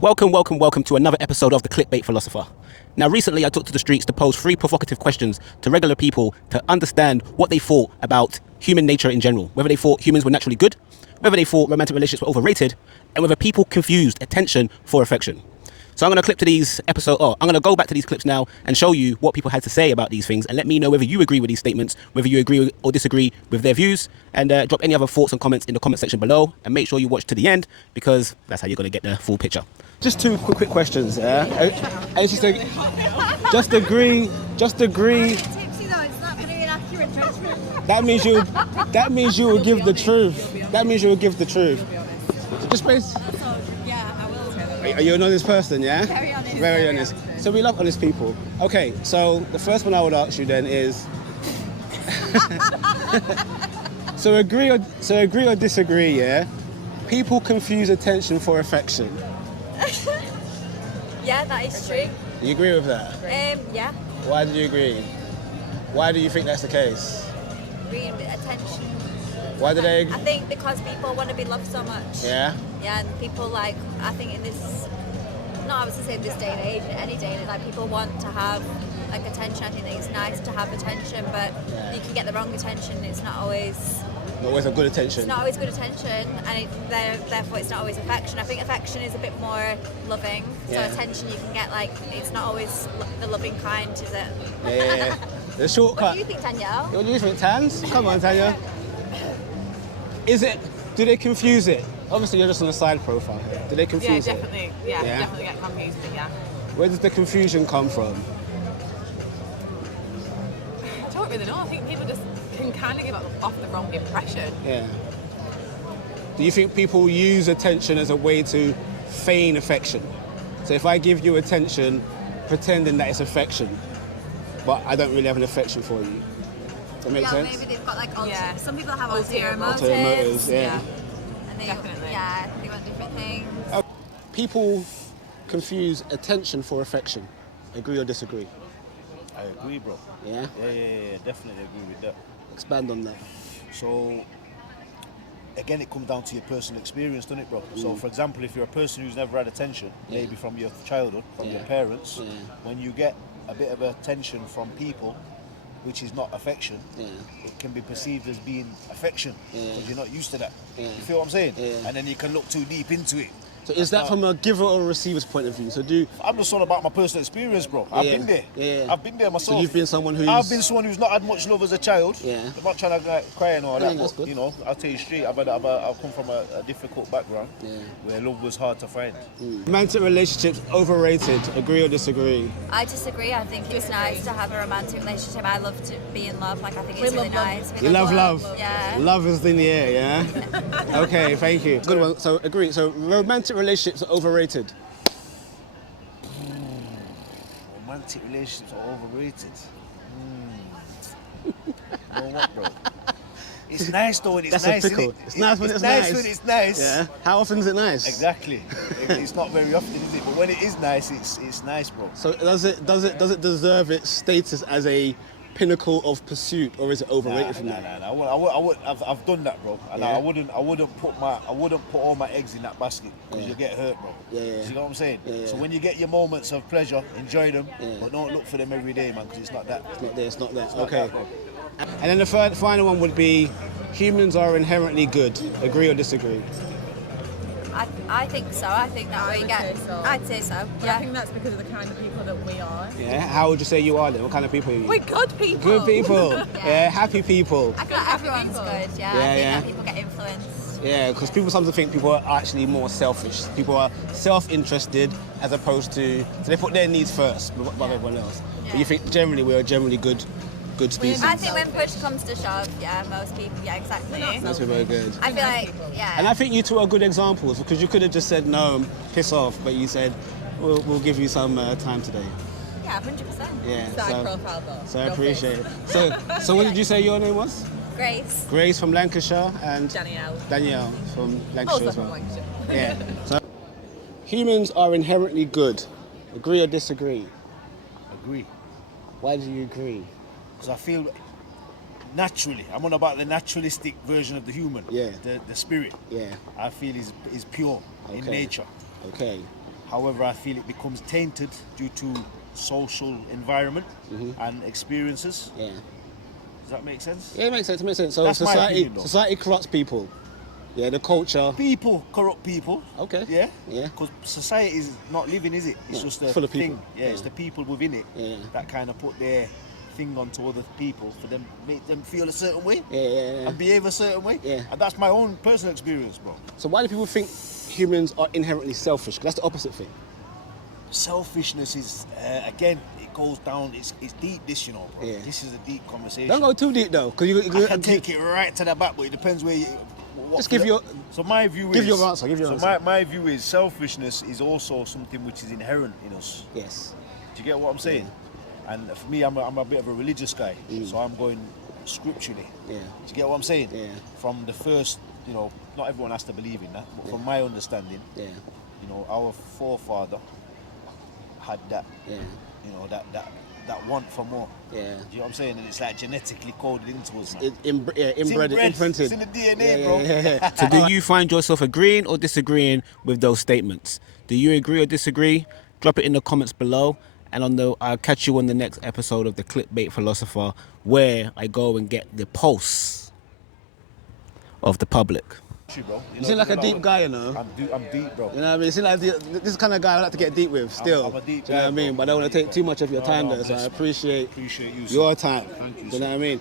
Welcome to another episode of the Clickbait Philosopher. Now, recently I took to the streets to pose 3 provocative questions to regular people to understand what they thought about human nature in general. Whether they thought humans were naturally good, whether they thought romantic relationships were overrated, and whether people confused attention for affection. So I'm going to go back to these clips now and show you what people had to say about these things, and let me know whether you agree with these statements, whether you agree or disagree with their views, and drop any other thoughts and comments in the comment section below, and make sure you watch to the end, because that's how you're going to get the full picture. Just 2 quick questions, yeah? And she said, just agree. That means you will give the truth. That means you will give the truth. So just basically. Are you an honest person, yeah? Very honest. So we love honest people. Okay, so the first one I would ask you then is, so agree or disagree, yeah? People confuse attention for affection. Yeah, that is true. You agree with that? Yeah. Why do you agree? Why do you think that's the case? Attention. Why do they? I think because people want to be loved so much. Yeah? Yeah, and people I think in this, not I was to say this day and age, any day and age, like people want to have attention. I think it's nice to have attention, but you can get the wrong attention. It's not always a good attention. It's not always good attention, and therefore it's not always affection. I think affection is a bit more loving. So attention you can get, it's not always the loving kind, is it? Yeah. The shortcut. What do you think, Danielle? What do you think, Tans? Come on, Tanya. Do they confuse it? Obviously, you're just on a side profile here. Do they confuse it? Yeah, definitely get confused, but yeah. Where does the confusion come from? I don't really know. I think people just can kind of give off the wrong impression. Yeah. Do you think people use attention as a way to feign affection? So if I give you attention, pretending that it's affection, but I don't really have an affection for you. Does that make sense? Maybe they've got some people have ulterior motives. Ulterior motives, yeah. And they, Definitely. Yeah, they want different things. People confuse attention for affection. Agree or disagree? I agree, bro. Yeah? Yeah, definitely agree with that. Expand on that. So, again, it comes down to your personal experience, doesn't it, bro? So, for example, if you're a person who's never had attention, maybe from your childhood, from your parents, when you get a bit of attention from people, which is not affection, it can be perceived as being affection, because you're not used to that. You feel what I'm saying? And then you can look too deep into it. So is that from a giver or receiver's point of view? So I'm just all about my personal experience, bro. I've been there. Yeah. I've been there myself. So you've been someone who's... I've been someone who's not had much love as a child. Yeah. I'm not trying to cry and all that, That's but good. I'll tell you straight, I've come from a difficult background where love was hard to find. Romantic relationships, overrated. Agree or disagree? I disagree. I think it's nice to have a romantic relationship. I love to be in love. I think it's really nice. You love love? Yeah. Love is in the air, yeah? Okay, thank you. Good one. So agree. So romantic relationships are overrated. Romantic relationships are overrated. You know what, bro? It's nice though when it's That's nice, a pickle. innit? It's nice when it's nice. nice. When it's nice. Yeah. How often is it nice? Exactly. It's not very often, is it? But when it is nice, it's nice, bro. So does it deserve its status as a pinnacle of pursuit, or is it overrated from that? I've done that, bro. And I wouldn't put all my eggs in that basket, because you get hurt, bro. Yeah. You know what I'm saying? Yeah. So when you get your moments of pleasure, enjoy them, but don't look for them every day, man, because it's not that. It's not there. Okay. And then the final one would be, humans are inherently good. Agree or disagree? I think so. I think that we get. say so. I'd say so. But I think that's because of the kind of people that we are. Yeah. How would you say you are then? What kind of people are you? We're good people. Good people. Yeah. Happy people. I feel like everyone's good. Yeah. I think that people get influenced. Yeah, because people sometimes think people are actually more selfish. People are self-interested as opposed to, so they put their needs first above everyone else. But you think generally we are generally good species. I think when push comes to shove, most people, exactly. That's very good. I feel like, And I think you two are good examples, because you could have just said no, piss off, but you said we'll give you some time today. Yeah, 100%. Yeah. Side profile though. So I appreciate it. So what did you say your name was? Grace. Grace from Lancashire, and Danielle from Lancashire also as well. from Lancashire. Yeah. So humans are inherently good. Agree or disagree? Agree. Why do you agree? Because I feel naturally, I'm on about the naturalistic version of the human. Yeah. The spirit. Yeah. I feel is pure in nature. Okay. However, I feel it becomes tainted due to social environment and experiences. Yeah. Does that make sense? Yeah, it makes sense. It makes sense. So That's my opinion, though. society corrupts people. Yeah, the culture. People corrupt people. Okay. Yeah. Yeah. Because society is not living, is it? It's just a full of thing. people. Yeah, it's the people within it Yeah. that kind of put their thing onto other people for them, make them feel a certain way Yeah. and behave a certain way. Yeah. And that's my own personal experience, bro. So why do people think humans are inherently selfish? 'Cause that's the opposite thing. Selfishness is again, it goes down. It's deep. This, you know, bro. Yeah. This is a deep conversation. Don't go too deep though, because I can take it right to the back, but it depends where you. Just give your. So my view Give is. your answer, give your answer. My view is selfishness is also something which is inherent in us. Yes. Do you get what I'm saying? And for me, I'm a bit of a religious guy, so I'm going scripturally. Yeah. Do you get what I'm saying? Yeah. From the first, you know, not everyone has to believe in that, but from my understanding, Yeah. you know, our forefather had that, Yeah. you know, that want for more. Yeah. Do you know what I'm saying? And it's like genetically coded into us now. Inbred, imprinted. It's in the DNA, bro. Yeah. So do you find yourself agreeing or disagreeing with those statements? Do you agree or disagree? Drop it in the comments below. And I'll catch you on the next episode of the Clickbait Philosopher, where I go and get the pulse of the public. Bro. You seem like a deep guy, you know. I'm deep, bro. You know what I mean? You seem like this is the kind of guy I like to get deep with still. I'm a deep Do you know what I guy, mean? bro. But I don't want to take too much of your time No, there, so I bless, man. appreciate Appreciate you, sir. your time. Thank you, Do you know what I mean?